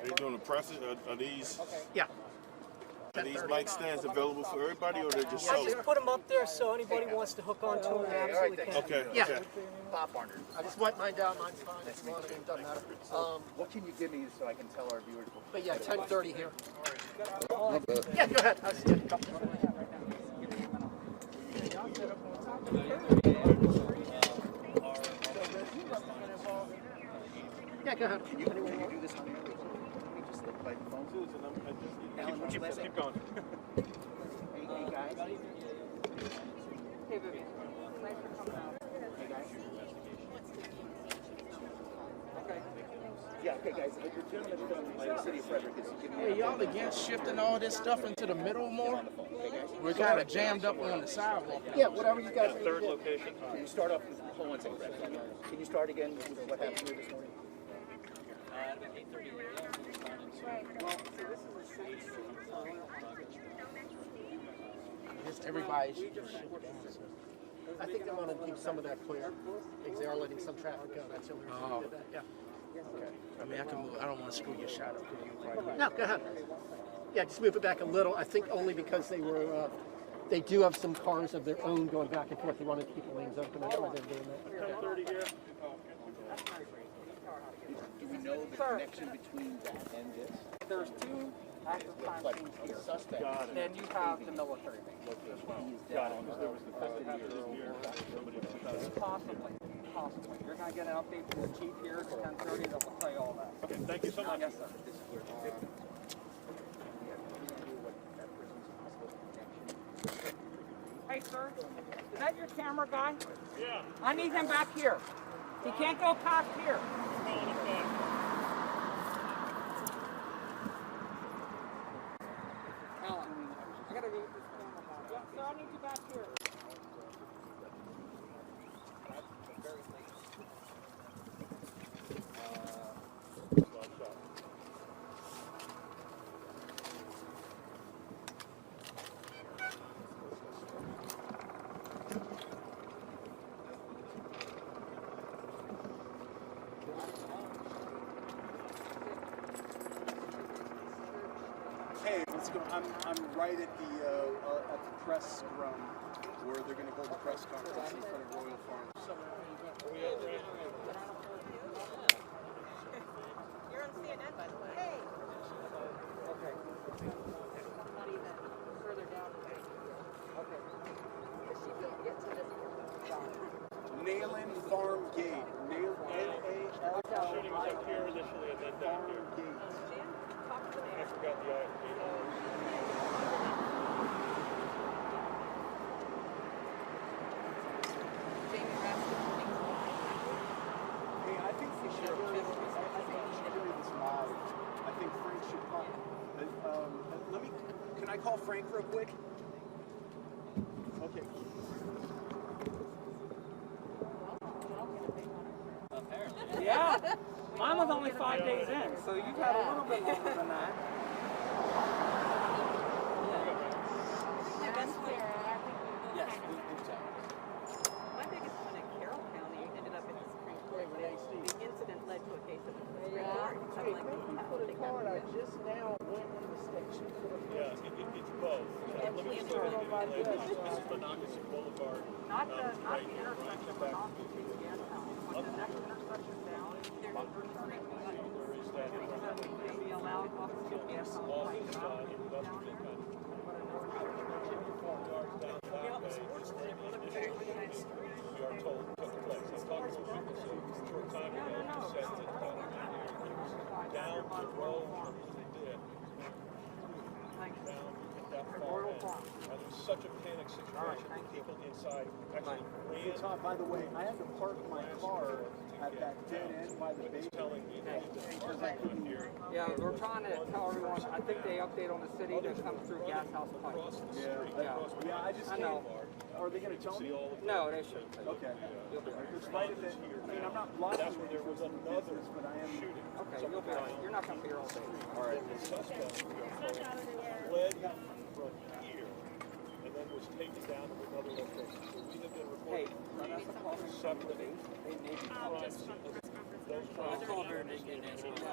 Are you doing the presses? Are these? Yeah. Are these mic stands available for everybody, or they're just I sold? just put them up there so anybody wants to hook onto them, absolutely can. Okay. Yeah. Okay. Pop under. I just wipe mine down. Mine's fine. If you want it, it doesn't matter. What can you give me so I can tell our viewers? But yeah, 10:30 here. Yeah, go ahead. I'll see you. Yeah, go ahead. Can you do this on the other? Let me just look by the phone. Keep going. Hey guys. Hey, Vivian. Thanks for coming out. Hey guys. Okay. Yeah, okay guys. Your gentleman from the city of Frederick is giving me. Hey, y'all against shifting all this stuff into the middle more? Hey guys. We're kind of jammed up on the sidewalk. Yeah, whatever you guys. Third location. Can you start off with hold on a second, Fred. Can you start again with what happened here this morning? Just everybody. I think they want to keep some of that clear because they are letting some traffic go. That's the only reason they did that. Yeah. Okay. I mean, I can move. I don't want to screw your shot up. No, go ahead. Yeah, just move it back a little. I think only because they were, they do have some cars of their own going back and forth. They wanted to keep the lanes open. That's why they're doing that. 10:30 here. Do we know the connection between that and this? There's two active crime Like scenes the here. suspect. Then you have the military base. Got it. There was the custody here. Possibly. Possibly. You're going to get an update from the chief here at 10:30 that will tell you all that. Okay. Thank you so much. Yes, sir. Hey, sir. Is that your camera guy? Yeah. I need him back here. He can't go past here. Alan, I gotta read this camera back. Yeah, sir, I need you back here. Hey, let's go. I'm right at the press scrum where they're going to hold the press conference in front of Royal Farms. You're on CNN, by the way. Hey. Okay. Not even further down the way. Okay. Because she can't get to this. Nail-in Farm Gate. Nail N-A-L. Shooting was up here initially, and then down here. Gate. Talk to the I man. forgot the Jamie Raskin. Hey, I think we should do this live. I think Frank should call. Can I call Frank real quick? Okay. Yeah. Mine was only 5 days in, so you've had a little bit longer than that. Yes. My biggest one in Carroll County ended up in the Supreme Court. The incident led to a case in the Supreme Court. So I'm like, I just now went to the station. Yeah, it's both. Let me just look at it. This is Monocacy Boulevard. Not the intersection, but on the gas house. Like the next intersection down, There is that. maybe allow off the gas house. All this industrial kind of. We are told took place. I talked to a witness a short time ago who said that down the road did. Down that far end. And it was such a panic situation that people inside actually ran. Tom, by the way, I had to park my car at that dead end by the base. Telling me that Because I couldn't hear. Yeah, we're trying to tell everyone, I think they update on the city that comes through gas house pipe. Yeah, I just I can't. know. Are they going to tell me? No, they shouldn't. Okay. Despite it, I mean, I'm not blocking that's where there was another business, but I am. shooting. Okay, you'll be all right. You're not going to be here all day. All right. The suspect fled from here and then was taken down to another location. So we have been Hey, reporting run us a call. separately. They may be calling us. Those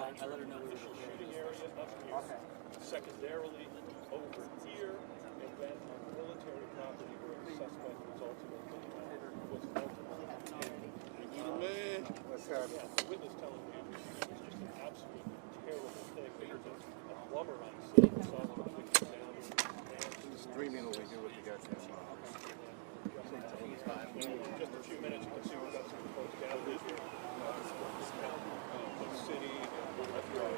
I let her know we were shooting area up here. Okay. Secondarily, over here, and then on military property where the suspect was ultimately killed. What's happening? Yeah, the witness telling me it was just an absolutely terrible thing. There was a plumber on scene and saw the victim down in his hands. Streaming what we do with the goddamn Just a few minutes, you can see we've got some folks gathered here. The city and that's right.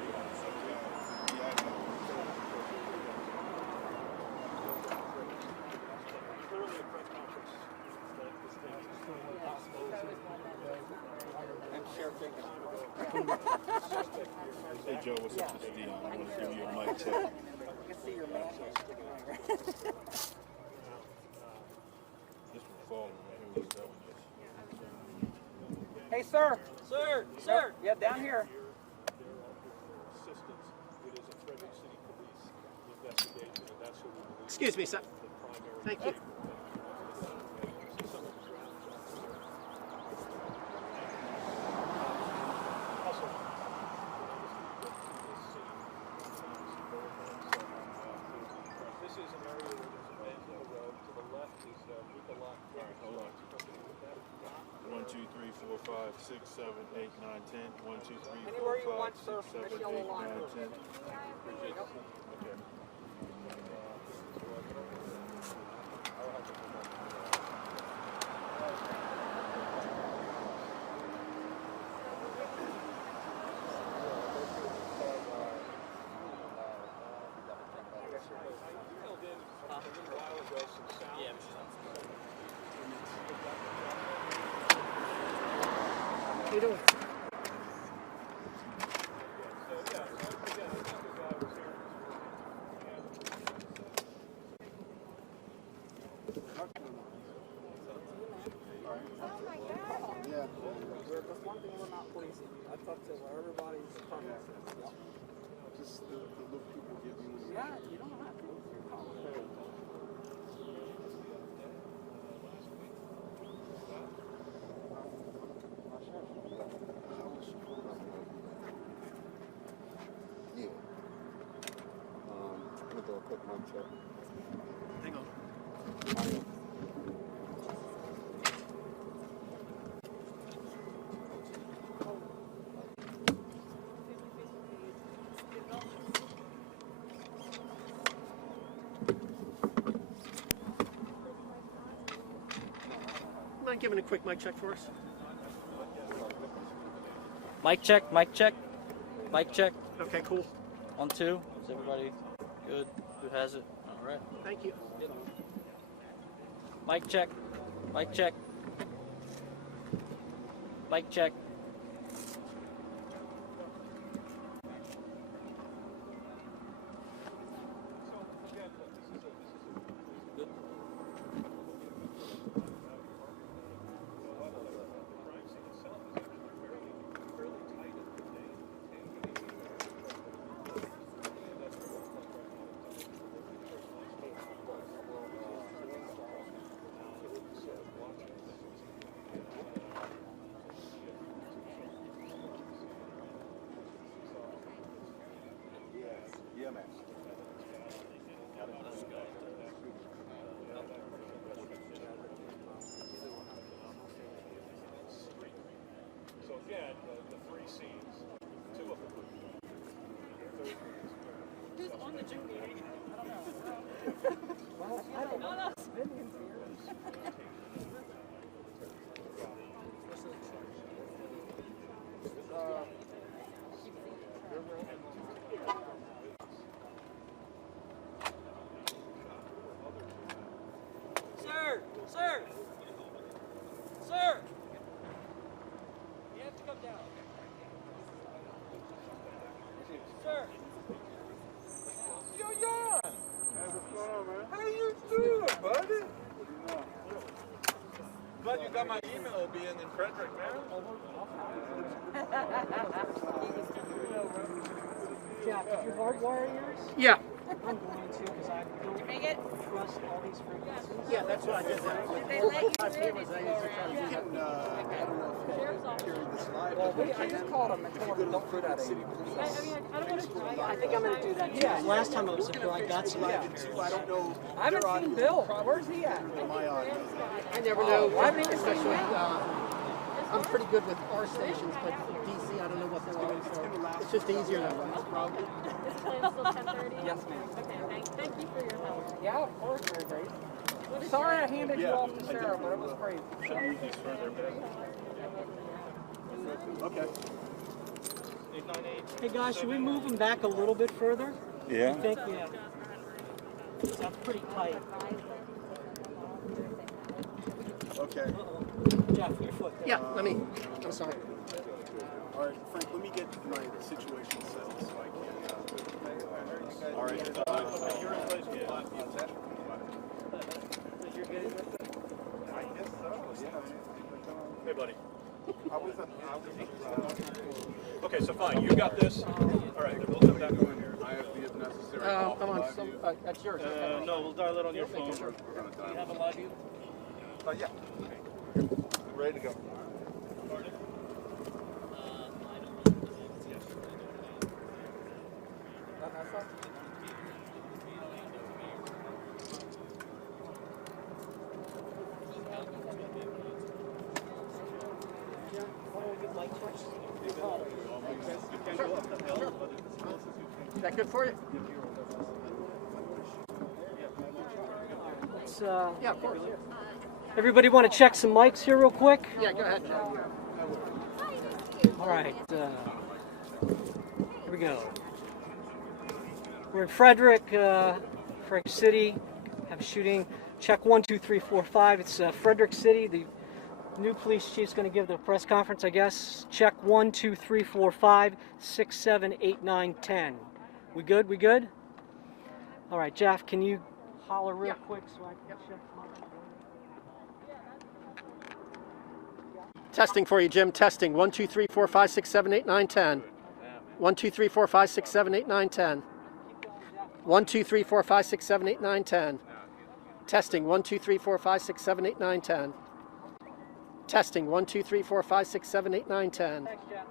Clearly a press conference that this thing is possible. I'm sure thinking. Hey Joe, what's up? This is Dion. I want to give you a mic check. I can see your man sticking right there. This was falling right here. That one just. Hey, sir. Sir. Sir. Yeah, down here. Assistance. It is a Frederick City Police investigation, and that's what we believe Excuse me, sir. the primary. Thank you. This is an area where there's a bend in the road. To the left is Bucalot. Hold on. 1, 2, 3, 4, 5, 6, 7, 8, 9, 10. 1, 2, 3, 4, Anywhere you 5, want, 6, sir, 7, this 8, yellow 9, line. 10. How you doing? Yeah. That's one thing we're not policing. I talk to everybody's permit. Just the look people give you. Yeah, you don't have to. Yeah. I'm gonna do a quick mic check. Hang on. I am. Mind giving a quick mic check for us? Mic check, mic check, mic check. Okay, cool. 1, 2. Is everybody good? Who has it? All right. Thank you. Mic check, mic check, mic check. Yeah, man. So again, the three scenes, two of them. Who's on the jury? Well, I don't know. Civilians here. Sir! Sir! Sir! You have to come down. Sir! Yo, Jan! Hey, what's going on, man? How you doing, buddy? What do you know? Glad you got my email being in Frederick, man. Jack, did you hardwire yours? Yeah. I'm going to because I don't Make it? trust all these frequencies. Yeah, that's what I did. Did they let you Last in? year was I used to try to You can, I don't know if you Sheriff's office. carry the slide. Well, I just called him and told him don't do that anymore. I think I'm going to do that too. Yeah. Last time I was there, I got some. I don't know. I haven't seen Bill. Where's he at? My audio. I never know, I haven't even seen especially, him. I'm pretty good with our stations, but for DC, I don't know what they're on, so it's just easier that way. Is plan still 10:30? Yes, ma'am. Okay, thank you for your help. Yeah, of course, very great. Sorry I handed you off to Sarah, but it was crazy. Should move these further back. Okay. 898. Hey guys, should we move them back a little bit further? Yeah. I think, yeah. That's pretty tight. Okay. Jeff, your foot there. Yeah, I'm sorry. All right, Frank. Let me get my situation settled so I can. All right. You're in place, yeah. Hey, buddy. Okay, so fine. You got this. All right, we'll come back over here. I have the necessary. I'm on some, that's yours. No, we'll dial it on your phone. We're gonna dial. Have a live view? Yeah. Ready to go. Is that good for you? Let's, Yeah, of course. everybody want to check some mics here real quick? Yeah, go ahead, Joe. All right, here we go. We're in Frederick, Frederick City. Have a shooting. Check 1, 2, 3, 4, 5. It's Frederick City. The new police chief's going to give the press conference, I guess. Check 1, 2, 3, 4, 5, 6, 7, 8, 9, 10. We good? We good? All right, Jeff, can you holler real quick so I can check my... Testing for you, Jim. Testing. 1, 2, 3, 4, 5, 6, 7, 8, 9, 10. 1, 2, 3, 4, 5, 6, 7, 8, 9, 10. 1, 2, 3, 4, 5, 6, 7, 8, 9, 10. Testing. 1, 2, 3, 4, 5, 6, 7, 8, 9, 10. Testing. 1, 2, 3, 4, 5, 6, 7, 8, 9, 10. Thanks, Jeff.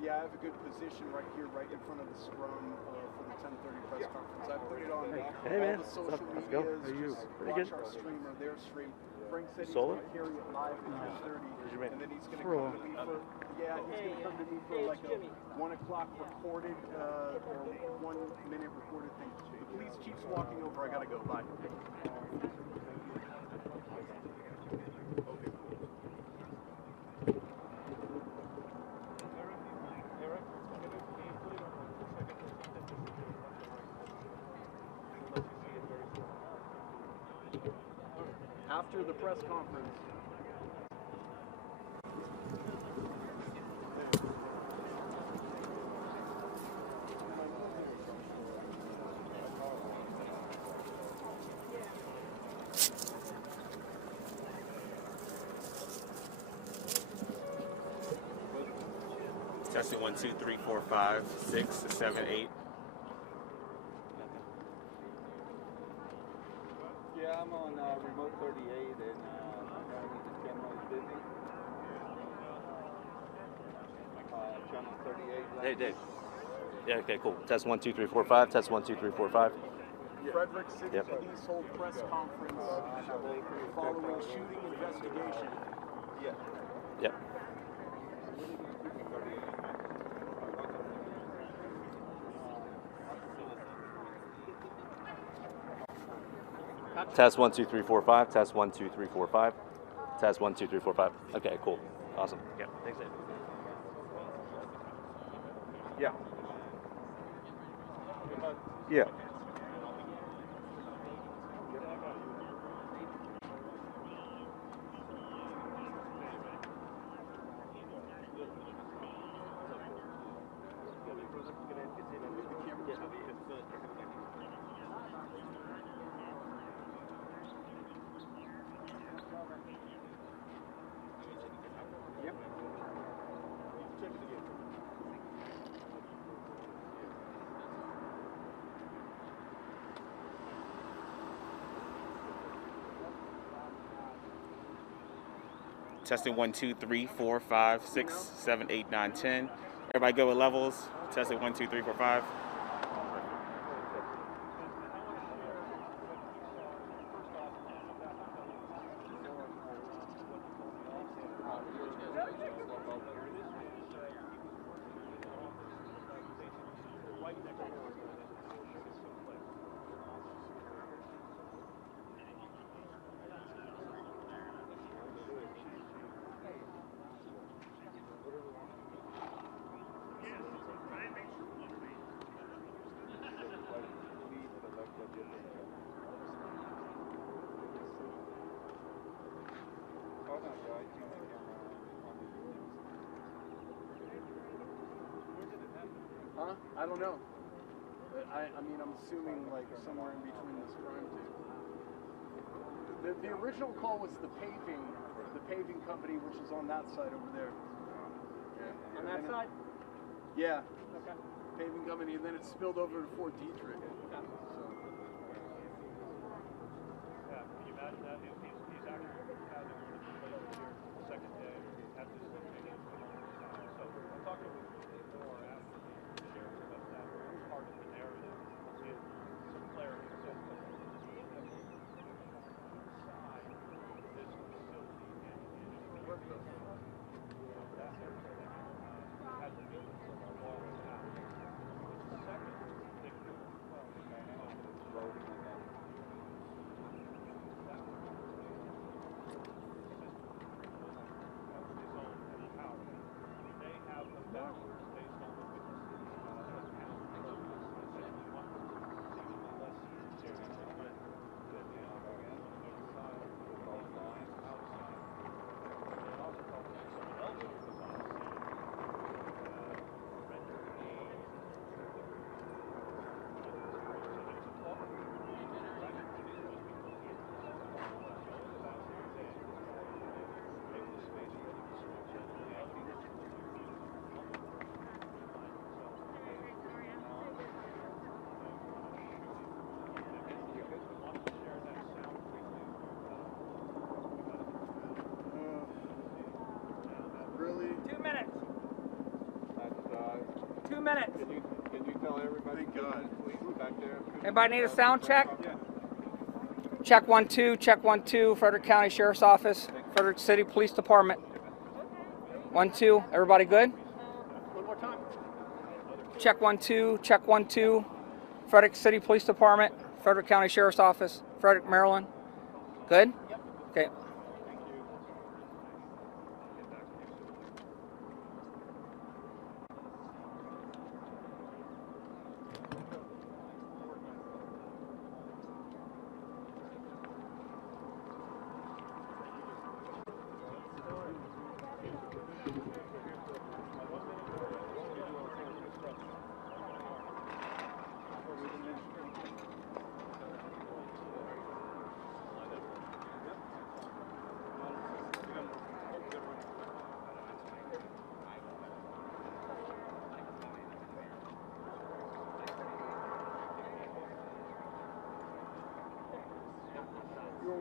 Yeah, I have a good position right here, right in front of the scrum for the 10:30 press conference. I put it on all the social medias. Just watch our stream or their stream. Frank said he's going to carry it live at 10:30, and then he's going to come to me for he's going to come to me for like a 1 o'clock recorded or 1 minute recorded thing. The police chief's walking over. I gotta go. Bye. After the press conference. Testing 1, 2, 3, 4, 5, 6, 7, 8. Yeah, I'm on remote 38, and apparently just generally busy. Channel 38. Hey, Dave. Yeah, okay, cool. Test 1, 2, 3, 4, 5. Test 1, 2, 3, 4, 5. Frederick City Yep. Police hold press conference following shooting investigation. Yeah. Yep. Test 1, 2, 3, 4, 5. Test 1, 2, 3, 4, 5. Test 1, 2, 3, 4, 5. Okay, cool. Awesome. Yeah. Thanks, Dave. Yeah. Yeah. Testing 1, 2, 3, 4, 5, 6, 7, 8, 9, 10. Everybody go with levels. Testing 1, 2, 3, 4, 5. Huh? I don't know. I mean, I'm assuming like somewhere in between this crime too. The original call was the paving company, which is on that side over there. Yeah. On that side? Yeah. Okay. Paving company, and then it spilled over to Fort Detrick. Okay. So. Yeah, can you imagine that? He's actually had one of the places here the second day at this location. So I'm talking more after the sheriff left that part of the narrative to get some clarity. So inside this facility in North that's had to be for a long time. The second victim loading again. Really? 2 minutes. 2 minutes. Can you tell everybody? Thank God. Please, back there. Anybody need a sound check? Yeah. Check 1, 2. Check 1, 2. Frederick County Sheriff's Office. Frederick City Police Department. 1, 2. Everybody good? One more time. Check 1, 2. Check 1, 2. Frederick City Police Department. Frederick County Sheriff's Office. Frederick, Maryland. Good? Okay.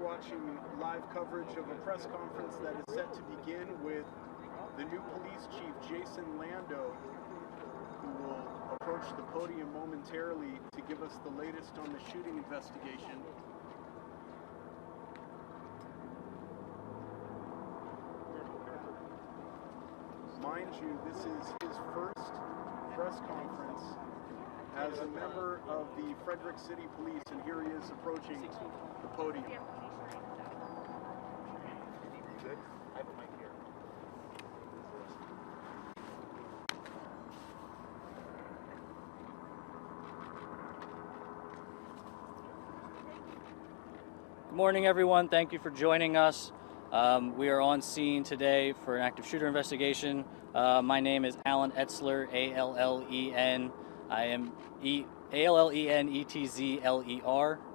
watching live coverage of a press conference that is set to begin with the new police chief, Jason Lando, who will approach the podium momentarily to give us the latest on the shooting investigation. Mind you, this is his first press conference as a member of the Frederick City Police, and here he is approaching the podium. Good morning, everyone. Thank you for joining us. We are on scene today for an active shooter investigation. My name is Alan Etzler, A-L-L-E-N. I am A-L-L-E-N-E-T-Z-L-E-R.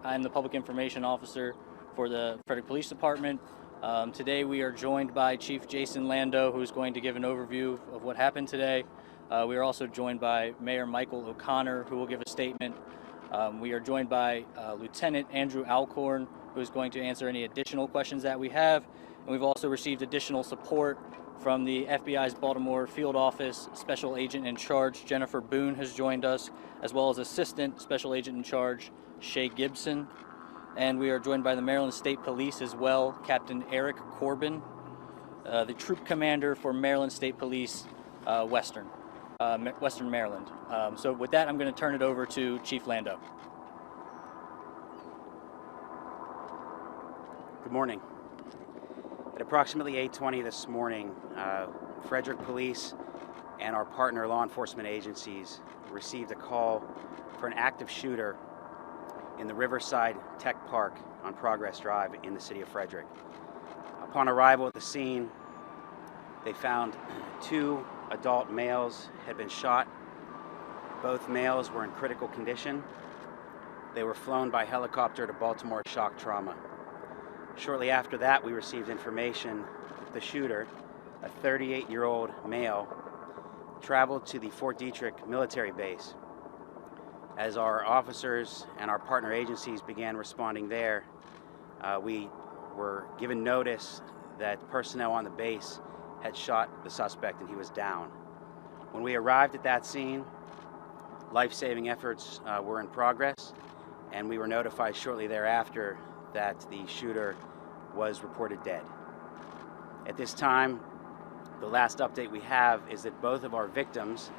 I'm the Public Information Officer for the Frederick Police Department. Today we are joined by Chief Jason Lando, who's going to give an overview of what happened today. We are also joined by Mayor Michael O'Connor, who will give a statement. We are joined by Lieutenant Andrew Alcorn, who is going to answer any additional questions that we have. And we've also received additional support from the FBI's Baltimore Field Office. Special Agent in Charge Jennifer Boone has joined us, as well as Assistant Special Agent in Charge Shay Gibson. And we are joined by the Maryland State Police as well, Captain Eric Corbin, the Troop Commander for Maryland State Police Western Maryland. So with that, I'm going to turn it over to Chief Lando. Good morning. At approximately 8:20 this morning, Frederick Police and our partner law enforcement agencies received a call for an active shooter in the Riverside Tech Park on Progress Drive in the city of Frederick. Upon arrival at the scene, they found 2 adult males had been shot. Both males were in critical condition. They were flown by helicopter to Baltimore Shock Trauma. Shortly after that, we received information that the shooter, a 38-year-old male, traveled to the Fort Detrick military base. As our officers and our partner agencies began responding there, we were given notice that personnel on the base had shot the suspect and he was down. When we arrived at that scene, life-saving efforts were in progress, and we were notified shortly thereafter that the shooter was reported dead. At this time, the last update we have is that both of our victims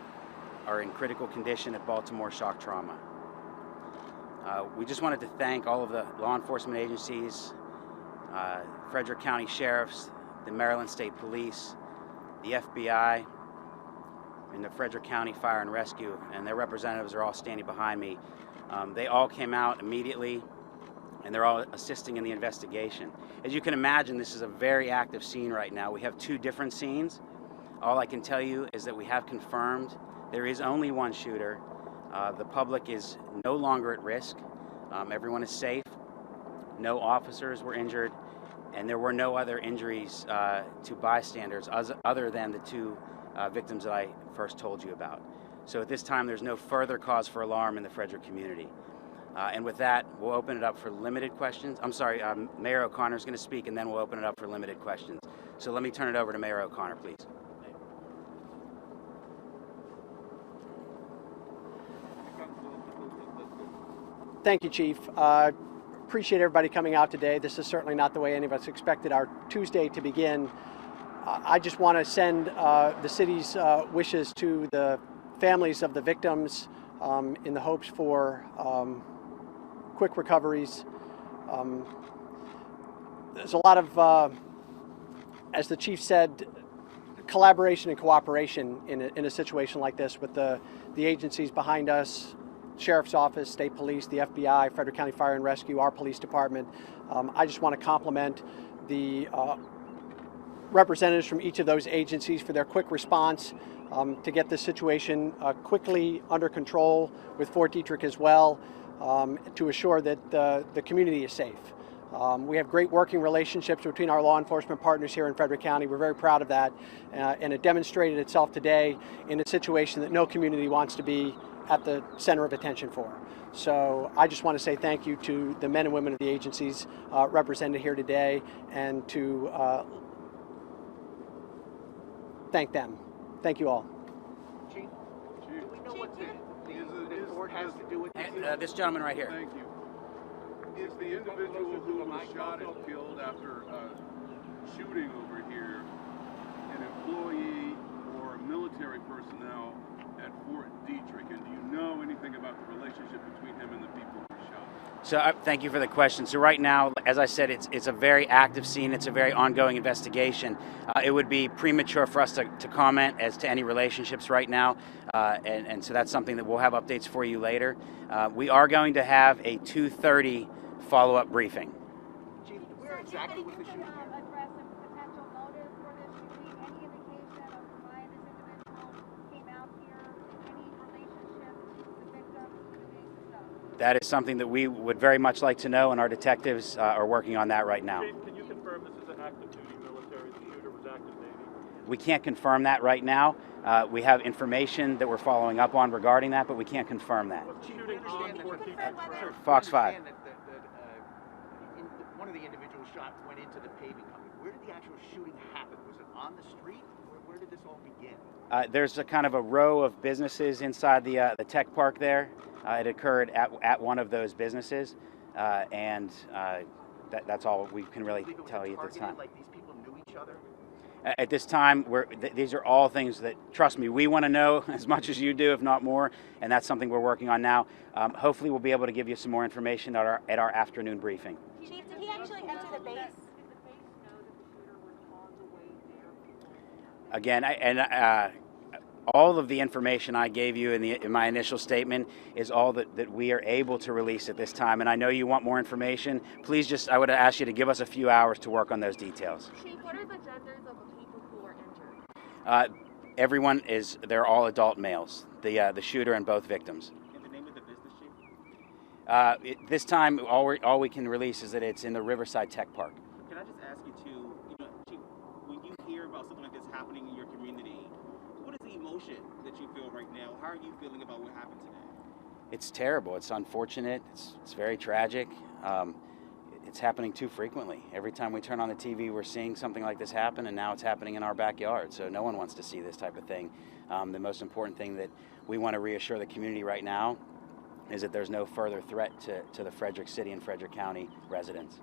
are in critical condition at Baltimore Shock Trauma. We just wanted to thank all of the law enforcement agencies, Frederick County Sheriffs, the Maryland State Police, the FBI, and the Frederick County Fire and Rescue, and their representatives are all standing behind me. They all came out immediately, and they're all assisting in the investigation. As you can imagine, this is a very active scene right now. We have 2 different scenes. All I can tell you is that we have confirmed there is only one shooter. The public is no longer at risk. Everyone is safe. No officers were injured, and there were no other injuries to bystanders other than the 2 victims that I first told you about. So at this time, there's no further cause for alarm in the Frederick community. And with that, we'll open it up for limited questions. I'm sorry, Mayor O'Connor is going to speak, and then we'll open it up for limited questions. So let me turn it over to Mayor O'Connor, please. Thank you, Chief. Appreciate everybody coming out today. This is certainly not the way any of us expected our Tuesday to begin. I just want to send the city's wishes to the families of the victims in the hopes for quick recoveries. There's a lot of, as the Chief said, collaboration and cooperation in a situation like this with the agencies behind us, Sheriff's Office, State Police, the FBI, Frederick County Fire and Rescue, our police department. I just want to compliment the representatives from each of those agencies for their quick response to get this situation quickly under control with Fort Detrick as well, to assure that the community is safe. We have great working relationships between our law enforcement partners here in Frederick County. We're very proud of that, and it demonstrated itself today in a situation that no community wants to be at the center of attention for. So I just want to say thank you to the men and women of the agencies represented here today, and to thank them. Thank you all. Chief, do we know what the court has to do with This gentleman right here. Thank you. Is the individual who was shot and killed after shooting over here an employee or military personnel at Fort Detrick? And do you know anything about the relationship between him and the people who were shot? So thank you for the question. So right now, as I said, it's a very active scene. It's a very ongoing investigation. It would be premature for us to comment as to any relationships right now. And so that's something that we'll have updates for you later. We are going to have a 2:30 follow-up briefing. Chief, where exactly was the shooting? Address a potential motive for this shooting, any indication of why this individual came out here, any relationship to the victim, to the That is something that we would very much like to know, and our detectives are working on that right now. Chief, can you confirm this is an active duty military? The shooter was active Navy? We can't confirm that right now. We have information that we're following up on regarding that, but we can't confirm that. Fox 5. One of the individuals shot went into the paving company. Where did the actual shooting happen? Was it on the street? Where did this all begin? There's a kind of a row of businesses inside the tech park there. It occurred at one of those businesses, and that's all we can really tell you at this time. Like these people knew each other? At this time, these are all things that, trust me, we want to know as much as you do, if not more, and that's something we're working on now. Hopefully, we'll be able to give you some more information at our afternoon briefing. Chief, did he actually enter the base? Again, all of the information I gave you in my initial statement is all that we are able to release at this time. And I know you want more information. Please I would ask you to give us a few hours to work on those details. Chief, what are the genders of the people who were injured? Everyone they're all adult males, the shooter and both victims. And the name of the business, Chief? This time, all we can release is that it's in the Riverside Tech Park. Can I just ask you Chief, when you hear about something like this happening in your community, what is the emotion that you feel right now? How are you feeling about what happened today? It's terrible. It's unfortunate. It's very tragic. It's happening too frequently. Every time we turn on the TV, we're seeing something like this happen, and now it's happening in our backyard. So no one wants to see this type of thing. The most important thing that we want to reassure the community right now is that there's no further threat to the Frederick City and Frederick County residents.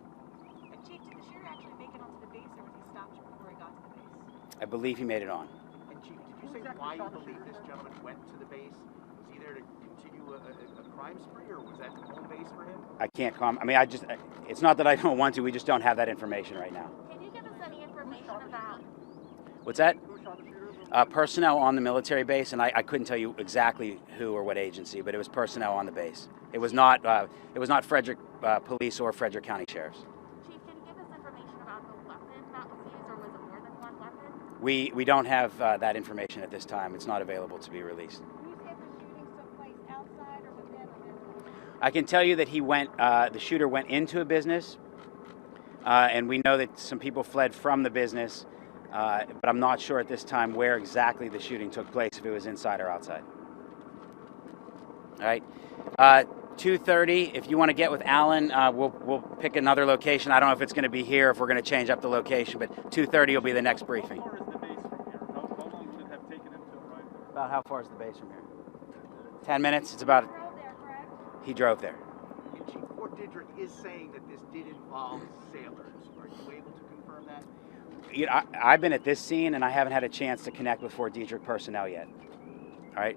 And Chief, did the shooter actually make it onto the base, or was he stopped before he got to the base? I believe he made it on. And Chief, did you say why you believe this gentleman went to the base? Was he there to continue a crime spree, or was that home base for him? I can't comment. I mean, it's not that I don't want to. We just don't have that information right now. Can you give us any information about? What's that? Personnel on the military base, and I couldn't tell you exactly who or what agency, but it was personnel on the base. It was not Frederick Police or Frederick County Sheriffs. Chief, can you give us information about the weapon that was used, or was it more than one weapon? We don't have that information at this time. It's not available to be released. Can you say if the shootings took place outside or within a business? I can tell you that the shooter went into a business, and we know that some people fled from the business. But I'm not sure at this time where exactly the shooting took place, if it was inside or outside. All right. 2:30, if you want to get with Alan, we'll pick another location. I don't know if it's going to be here, if we're going to change up the location, but 2:30 will be the next briefing. How far is the base from here? How long would it have taken him to arrive there? About how far is the base from here? 10 minutes. It's about. He drove there. And Chief, Fort Detrick is saying that this did involve sailors. Are you able to confirm that? I've been at this scene, and I haven't had a chance to connect with Fort Detrick personnel yet. All right.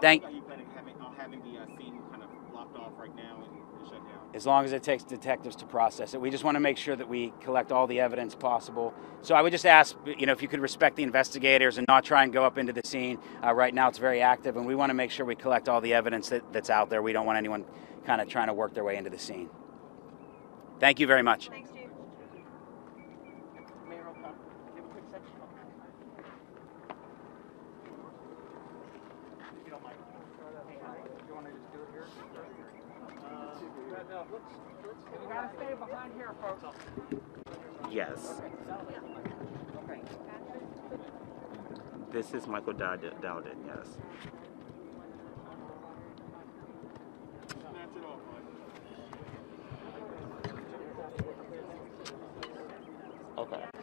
Thank. Are you planning on having the scene kind of blocked off right now and shut down? As long as it takes detectives to process it. We just want to make sure that we collect all the evidence possible. So I would just ask, if you could respect the investigators and not try and go up into the scene. Right now it's very active, and we want to make sure we collect all the evidence that's out there. We don't want anyone kind of trying to work their way into the scene. Thank you very much. Thanks, Chief. Mayor O'Connor, give a quick section. If you don't mind. You want to just do it here? You gotta stay behind here, folks. Yes. This is Michael Dowden, yes. Okay.